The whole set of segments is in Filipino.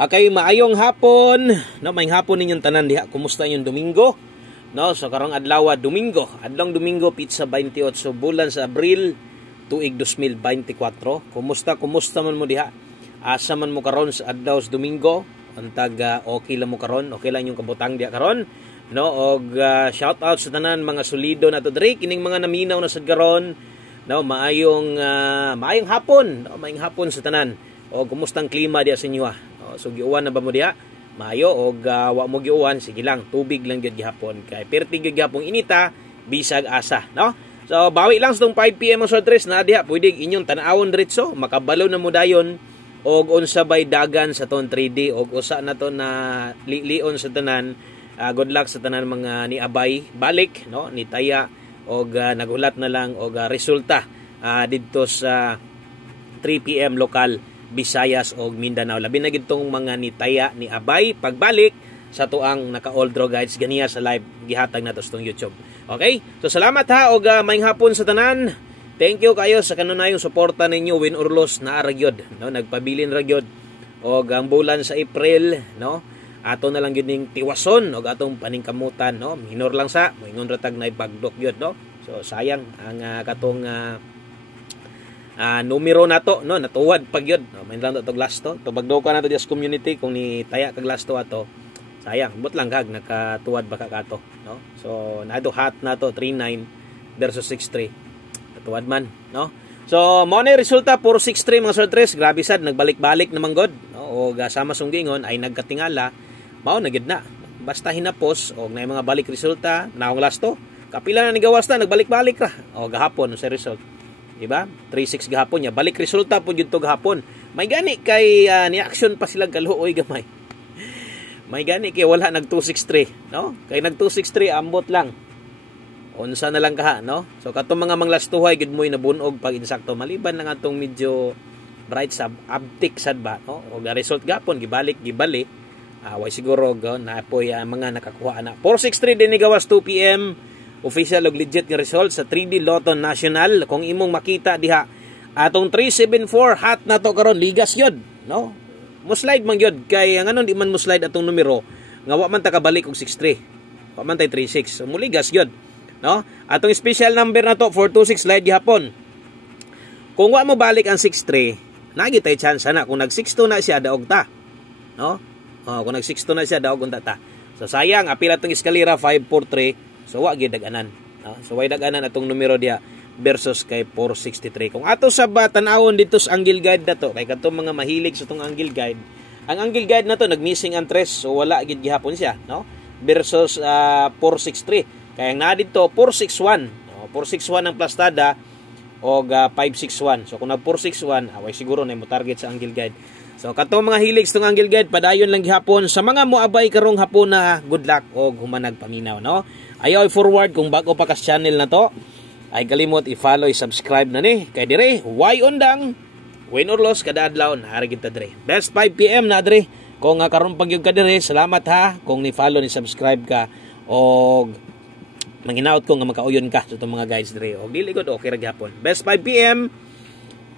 Okay, maayong hapon. No, maayong hapon ninyong tanan diha. Kumusta inyong Domingo? No, so karong adlaw Domingo. Adlong Domingo pizza 28 bulan sa Abril tuig 2024. Kumusta man mo diha? Asa man mo karon sa adlaw sa Domingo? Antag okay lang mo karon? Okay lang yung kabutang diha karon? No, og shout out sa tanan mga solido nato diri kining mga naminaw na sad karon. No, maayong hapon. No, maayong hapon sa tanan. O kumustang klima diha sa inyo ha? So giuwan na ba mo diha? Maayo og wa mo giuwan, sige lang, tubig lang gyud gihapon kay perti gyud gihapon inita, bisag asa, no? So bawi lang sa tong 5 PM ang sortres na diha, pwede inyong tan-awon diretso, makabalo na mo dayon og unsa bay dagan sa ton 3D og usa na to na lion sa tanan. Good luck sa tanan mga ni Abay balik, no? Ni Taya og nagulat na lang og resulta didto sa 3 PM lokal Visayas o Mindanao. Labi na gitong mga ni Taya, ni Abay, pagbalik sa tuang naka-all draw guides ganiya sa live gihatag nato sa YouTube. Okay? So salamat ha og maayong hapon sa tanan. Thank you kayo sa kanunayong suporta ninyo win or loss na aragyod, no? Nagpabilin ragyod og ang bulan sa April, no? Ato na lang gyud ning tiwason og atong paningkamutan, no? Minor lang sa moingon ratag na ipagdok gyud, no? So sayang ang katong numero nato, no, natuwad pag yun, no, may lang to glass to bagdo ka nato sa community kung ni Taya kag glass to ato, sayang but lang kag nakatuwad baka kato, no? So nato hat nato 39 versus 63 natuwad man, no? So mo ni resulta 463 mga sortres, grabe sad nagbalik-balik naman god, no? O sama sunggingon ay nagkatingala mao na gid na basta hinapos og na mga balik resulta naong last to kapila na ni gawas na nagbalik-balik ra o gahapon sa result. Diba? 3-6 gahapon niya. Balik resulta po dito gahapon. May gani kay ni-action pa silang kaluoy gamay. May gani kay wala nag 263, no? Kay nag 263 ambot lang. Unsa na lang kaha, no? So katong mga manglastuhay gid moy nabunog pag insakto maliban lang atong medyo bright sab abtik sad ba, no? O result gapon gibalik. Way siguro na poy mga nakakuha na. 463 din ni gawas 2 PM. Official og legit nga result sa 3D Lotto National. Kung imong makita diha atong 374 hat na to karon ligas yod, no? Muslide man yod kay nganon di man muslide atong numero nga wa man ta kabalik og 63. Wa man tay 36. So muligas yod, no? Atong special number na to 426 slide gihapon. Kung wa mo balik ang 63, nagi tay chance na kung nag 62 na siya daog ta, no? Kung nag 62 na siya daog unta ta. So sayang apil atong eskalera 543. So wa gyud daganan. So way daganan atong numero dia versus kay 463. Kung ato sa tan-awon dito sa angle guide na to, kay kadtong mga mahilig sa tong angle guide. Ang angle guide na to nag-missing ang 3, so wala gyud gihapon siya, no? Versus 463. Kay ang naa dito 461. 461 ang plastada og 561. So kung nag 461, way siguro na mo target sa angle guide. So katong mga hilig sa tong angle guide padayon lang gihapon sa mga moabay karong hapon na good luck og humanag paminaw, no? Ayaw i-forward kung bago pa ka sa channel na to. Ay kalimot i-follow, i-subscribe na ni. Kay dire, why undang? Win or loss kada adlaw na kita dire. Best 5 PM na dire. Kung karon pagyud ka dire, salamat ha kung ni-follow ni subscribe ka og manginaot ko nga makauyon ka sa itong mga guys dire. Og dili gud okay ra gyapon. Best 5 PM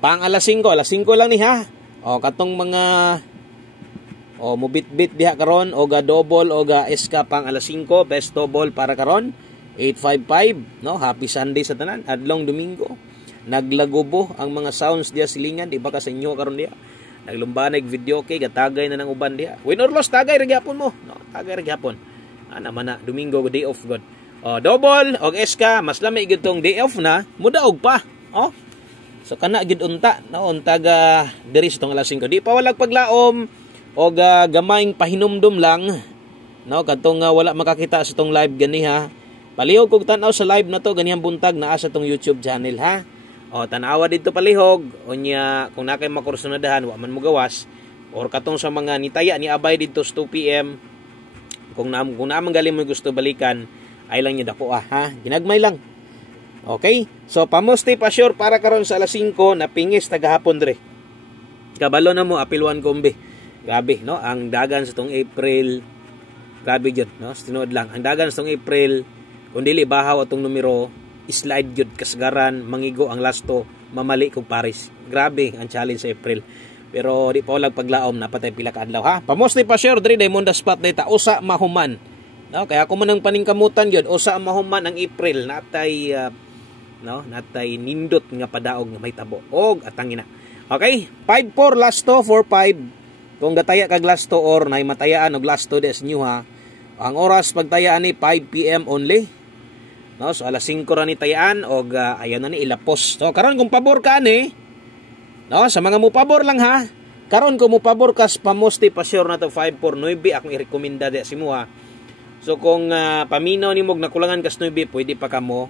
pang alas 5 lang ni ha. O katong mga mubit-bit diha karon o double o SK pang alas 5 best double para karon 855, no? Happy Sunday sa tanan, adlong Domingo. Naglagubo ang mga sounds diha silingan, di ba ka sa inyo karon diha. Naglumbanay video kay gatagay na nang uban diha. Win or loss tagay ra gyapon mo, no? Tagay ra gyapon. Naman na Domingo day off god. Double og SK mas lami gyud tong day off na, mudaog pa. So kana gyud unta, no? Untaga diri sa tong alas 5. Di pa walag paglaom o gamayng pahinumdum lang, no? Kadtong wala makakita sa tong live gani ha. Palihog kog tan-aw sa live na to ganihang buntag naa sa tong YouTube channel ha. Tan-awa dito palihog unya kung nakay makursunadahan wa man mo gawas or katong sa mga ni Taya ni Abay dito sa 2 PM kung naman galing mo gusto balikan ay lang niyo dako ha. Ginagmay lang. Okay? So pamusti pa sure para karon sa alas 5 na pingis tagahapon dire. Kabalo na mo apilwan kombe. Grabe, no? Ang dagan sa tong April, grabe jud, no? Tinuod lang. Ang dagan sa tong April, kung dili bahaw atong numero, slide jud kasagaran, mangigo ang lasto, mamali kog Paris. Grabe ang challenge sa April. Pero di pa walang paglaom na patay pila ka adlaw ha. Pamosti pa sure diri Diamond spot data usa mahuman. No, kaya ako man ang paningkamutan gyud usa mahuman ang April natay natay nindot nga padaog nga may tabo og atangina. Okay, 5-4 last to 4-5. Kung gataya kag last to or nay matayaan og last to des nyo ha. Ang oras pagtayaan ni 5 PM only. No, so alas 5 ra ni tayaan og ayon na ni ilapos. So karon kung pabor ka ani, no, sa mga mo pabor lang ha. Karon kung mo pabor kas pamosti pa sure na to 549 akong irekomenda di si mo ha. So kung paminaw ni mog nakulangan kas 9 pwede pa kamo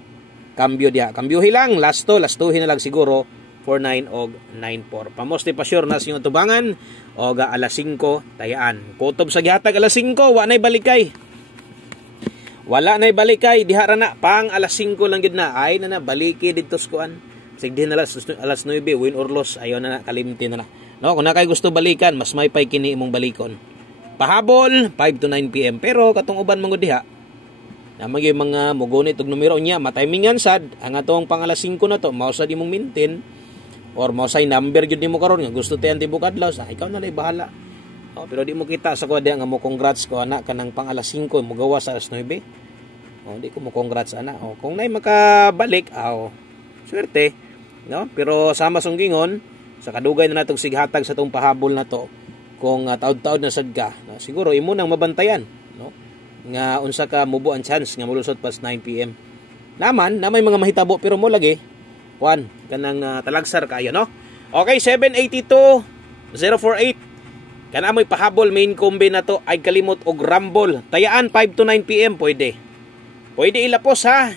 cambio dia. Cambiohi lang last to na lang siguro 49 og 94. Pamosti pa sure na sa inyong tubangan og alas 5 tayaan. Kutob sa gihatag alas 5 wa nay balikay. Wala nay balikay diha ra na pang alas 5 lang gid na ay na baliki didto sa kuan. Sigdi na alas 9 win or loss ayo na kalimti na. No, kung na kay gusto balikan mas may pay kini imong balikon. Pahabol 5 to 9 PM pero katong uban mangud diha na mga mugunit og numero niya matimingan sad ang atong pang alas 5 na to mao sa imong maintain or mao say number gyud nimo karon nga gusto tayan tibok adlaw sa ikaw na lay bahala. Oh, pero di mo kita sa kuha nga mo congrats ko ana kanang pang alas 5 mo gawa sa alas 9. Oh, di ko mo congrats ana. Oh, kung nay makabalik swerte, no? Pero sama sunggingon sa kadugay na natong sighatag sa tong pahabol na to kung taud-taud na sad ka, no? Siguro imo nang mabantayan, no? Nga unsa ka mubo ang chance nga molusot pas 9 PM. Naman na may mga mahitabo pero mo lagi kuan kanang talagsar kayo, no? Okay, 782-048. Kana mo'y pahabol main combi na to ay kalimot og rumble. Tayaan 5 to 9 PM pwede. Pwede ilapos ha.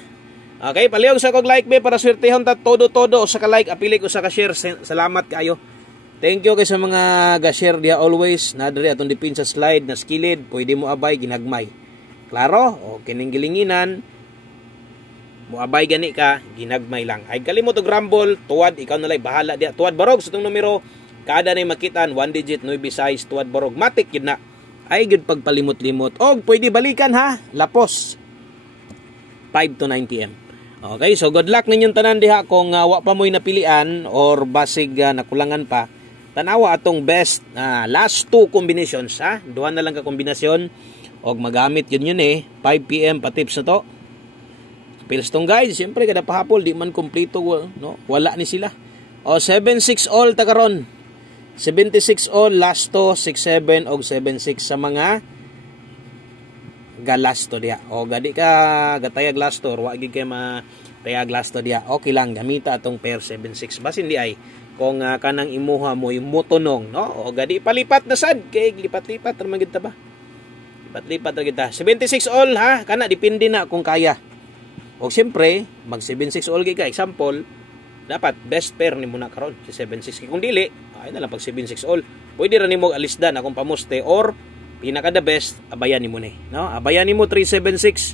Okay, palihog sa kog like be para swertehon ta todo sa ka like apili ko sa ka share. Salamat kayo. Thank you kay sa mga ga-share dia always na diri atong dipin sa slide na skilled, pwede mo abay ginagmay. Klaro? O kining gilinginan mo abay gani ka ginagmay lang. Ay kalimot og rumble, tuwad ikaw na lay bahala dia. Tuwad barog sa tong numero kada nay makitan 1 digit 9 size tuwad barog matik gid na. Ay gud pagpalimot-limot. Og pwede balikan ha, lapos 5 to 9 PM. Okay, so good luck ninyong tanan diha kung wa pa mo'y napilian or basig nakulangan pa. Tanawa atong best last 2 combinations ha. Duha na lang ka kombinasyon og magamit yun 5 PM pa tips na to. Pills tong guide, siyempre kada pahapol di man kompleto no. Wala ni sila. O 76 all ta karon. 76 all last to 67 og 76 sa mga galasto dia. O gadi ka gatayag lasto or wa gid kay matayag lasto dia. Okay lang gamita atong pair 76 basin di ay kung kanang imuha mo imutunong no o gadi palipat na sad kay lipat-lipat ra man gid ta ba. Lipat-lipat ra gid ta. 76 all ha kana depende na kung kaya. O siyempre mag 76 all gid ka example dapat best pair nimo na karon si 76 kung dili ay na lang pag 76 all pwede ra nimo alisdan akong pamuste or pinaka the best abayan nimo ni no abayan nimo 376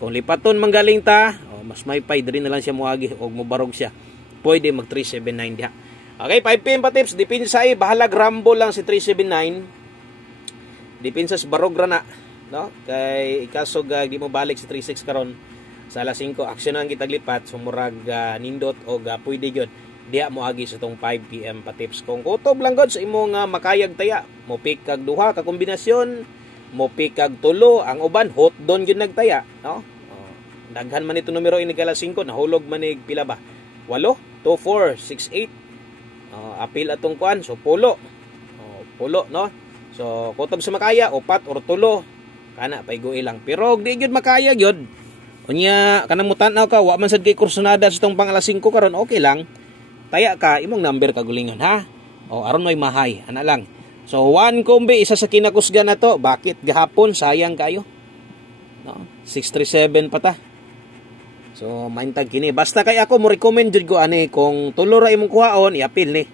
kung lipaton manggaling ta mas may pay diri na lang siya moagi og mobarog siya pwede mag 379 diha. Okay, 5 PM pa tips dipin sa bahala rumble lang si 379 dipin sa barog ra na no kay ikasog di mo balik si 36 karon sa alas 5 aksyonan kita lipat sumurag nindot o pwede gyud diha mo agi sa tong 5 PM pa tips kung kutob lang gud sa imong makayag taya mo pick kag duha ka kombinasyon mo pick kag tulo ang uban hot don gyud nagtaya no daghan man ito numero ini alas 5 nahulog man ig pila ba 8 2 4 6 8 apil atong kuan so pulo no so kutob sa makaya upat or tulo kana paiguy lang pero di gyud makaya gyud unya kanang mutan-aw ka wa man sad kay kursunada sa tong pang alas 5 karon okay lang taya ka imong number kagulingon ha o aron may mahay ana lang so 1 kombi isa sa kinakusgan na to bakit gahapon sayang kayo no 637 pa ta so maintag kini basta kay ako mo recommend jud ko ani kung tulo ra imong kuhaon iapil ni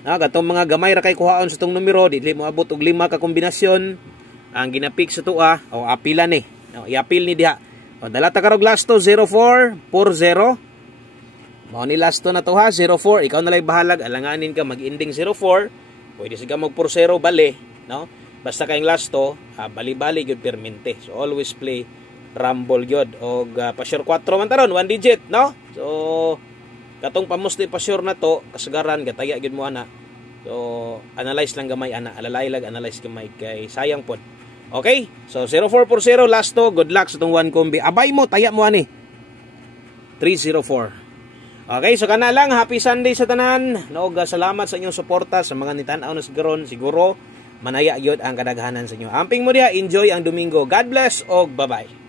katong mga gamay ra kay kuhaon sa tong numero dili mo abot og 5 ka kombinasyon ang ginapik sa tuwa o apila ni no iapil ni diha o dala ta karog last to 0440 mao ni last to na to ha 04 ikaw na lay bahalag alanganin ka mag-ending 04 pwede siga mag 40 bali no basta kayong last to bali-bali gyud permente so always play rumble gyud og pa-sure 4 man taron 1 digit no so katong pamusti pa-sure na to kasagaran gataya gyud mo ana So analyze lang gamay ana, alalay lang analyze gamay kay sayang pod. Okay? So 0440 last to, good luck sa tong one combi. Abay mo, taya mo ani. 304. Okay, so kana lang, happy Sunday sa tanan. Noog salamat sa inyong suporta sa mga nitan-aw na sigaron. Siguro manaya gyud ang kadaghanan sa inyo. Amping mo diha, enjoy ang Domingo. God bless og bye-bye.